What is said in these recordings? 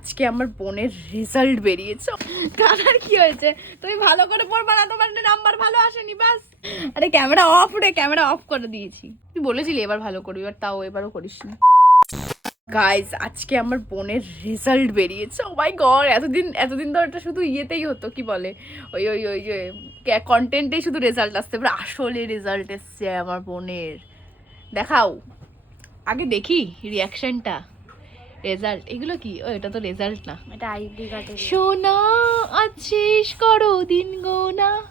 আজকে আমার বোনের রেজাল্ট বেরিয়েছে। কানার কি হয়েছে? তুমি ভালো করে পড়বা না, তোমার নাম্বার ভালো আসেনি বাস আরে ক্যামেরা অফ রে ক্যামেরা অফ করে দিয়েছি। তুই বলেছিলি এবার ভালো করবি, এবার তাও এবারও করিস না। গাইজ আজকে আমার বোনের রেজাল্ট বেরিয়েছে। ও মাই গড এতদিন এতদিন তো এটা শুধু ইয়েতেই হতো, কি বলে? ওই ওই ওই যে কন্টেন্টেই শুধু রেজাল্ট আসতে। এবার আসলে রেজাল্ট এসছে আমার বোনের। দেখাও। আগে দেখি রিয়াকশনটা রেজাল্ট এগুলো কি? ও এটা তো রেজাল্ট না। এটা আইডি কার্ডে সোনা আজ শেষ করো দিন গোনা।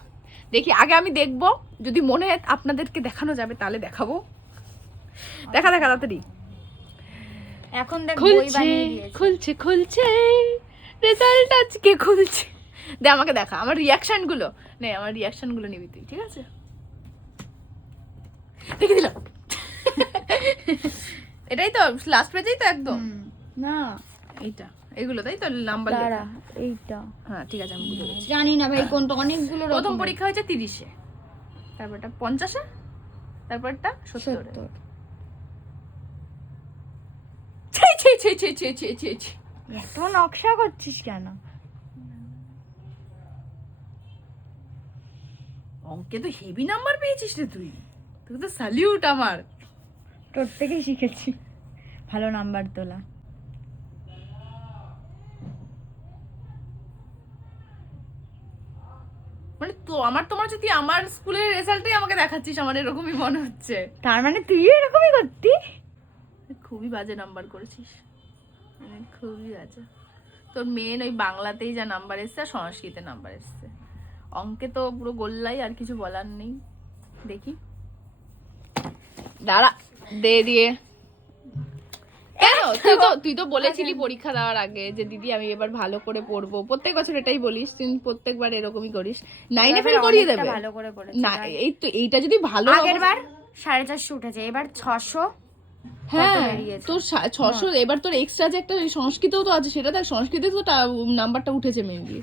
দেখি আগে আমি দেখব। যদি মনে হয় আপনাদেরকে দেখানো যাবে তাহলে দেখাবো। দেখা দেখা তাড়াতাড়ি। এখন দেখ খুলছে খুলছে খুলছে। রেজাল্ট আজকে খুলছে। দে আমাকে দেখা। আমার রিয়াকশনগুলো। নে আমার রিয়াকশনগুলো নিবি তুই ঠিক আছে? দেখে দিলাম। এটাই তো লাস্ট পেজেই তো একদম। না এইটা। এগুলো তাই তো? লম্বা এইটা। হ্যাঁ ঠিক আছে আমি বুঝে গেছি। জানি না ভাই কোনটা? অনেকগুলো প্রথম পরীক্ষা হয়েছে তিরিশে। তারপরটা পঞ্চাশে তারপরটা সত্তরে। এত নকশা করছিস কেন? অঙ্কে তো হেভি নাম্বার পেয়েছিস রে তুই। তুই তো স্যালিউট আমার। তোর থেকেই শিখেছি। ভালো নাম্বার তোলা। মানে তো আমার তোমার যদি আমার স্কুলের রেজাল্টই আমাকে দেখাচ্ছিস আমার এরকমই মনে হচ্ছে। তার মানে তুই এরকমই করতি? খুবই বাজে নাম্বার করেছিস। মানে খুবই বাজে। তোর মেন ওই বাংলাতেই যা নাম্বার এসছে আর সংস্কৃতে নাম্বার এসছে। অঙ্কে তো পুরো গোল্লাই আর কিছু বলার নেই। দেখি। দাঁড়া দে দিয়ে। কেন? তুই তো তুই তো বলেছিলি পরীক্ষা দেওয়ার আগে যে দিদি আমি এবার ভালো করে পড়ব। প্রত্যেক বছর এটাই বলিস তুই প্রত্যেকবার এরকমই করিস। নাইনে ফেল করিয়ে দেবে। ভালো করে না এই তো এইটা যদি ভালো আগের বার সাড়ে চারশো উঠেছে এবার ছশো হ্যাঁ তোর ছশো এবার তোর এক্সট্রা যে একটা সংস্কৃতও তো আছে সেটা দেখ সংস্কৃতে তো নাম্বারটা উঠেছে মেনলি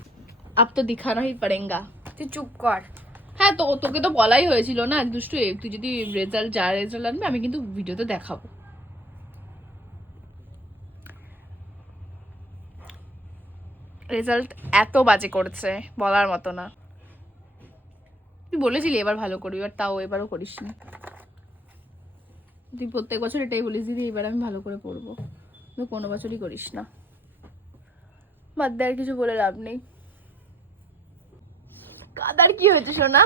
আপ তো দিখানো হি পারেঙ্গা। তুই চুপ কর। হ্যাঁ তো তোকে তো বলাই হয়েছিল না দুষ্টু তুই যদি রেজাল্ট যা রেজাল্ট আনবে আমি কিন্তু ভিডিওতে দেখাবো। রেজাল্ট এত বাজে করেছে, বলার মতো না। তুই বলেছিলি এবার ভালো করবি এবার তাও এবারও করিস না তুই প্রত্যেক বছর এটাই বলিস, দিদি, এবার আমি ভালো করে পড়ব। তুই কোনো বছরই করিস না। বাদ দে কিছু বলে লাভ নেই। কাদার কি হয়েছে, সোনা?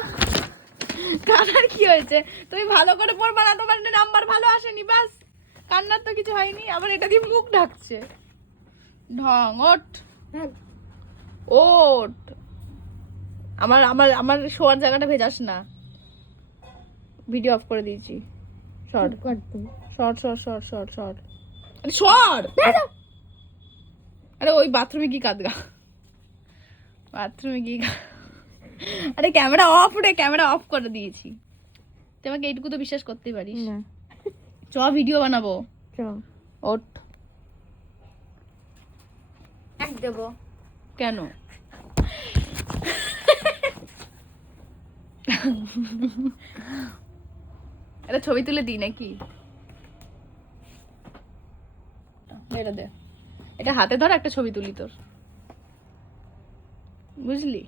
কাদার কি হয়েছে? তুমি ভালো করে পড়বা না, তোমার নাম্বার ভালো আসেনি বাস কান্নার তো কিছু হয়নি, আবার এটা দিয়ে মুখ ঢাকছে। ঢং ওট ওট। আমার আমার আমার শোয়ার জায়গাটা ভেজাস না। ভিডিও অফ করে দিয়েছি। Short short short short short short আরে শর্ট আরে ওই বাথরুমে কি কাদগা বাথরুমে কি আরে ক্যামেরা অফ রে ক্যামেরা অফ করে দিয়েছি। তুই আমাকে এইটুকু তো বিশ্বাস করতেই পারিস। না। চ ভিডিও বানাবো। চ। ওট। এক দেবো। কেন? এটা ছবি তুলে দিই নাকি? এটা দে। এটা হাতে ধর, একটা ছবি তুলি তোর। বুঝলি?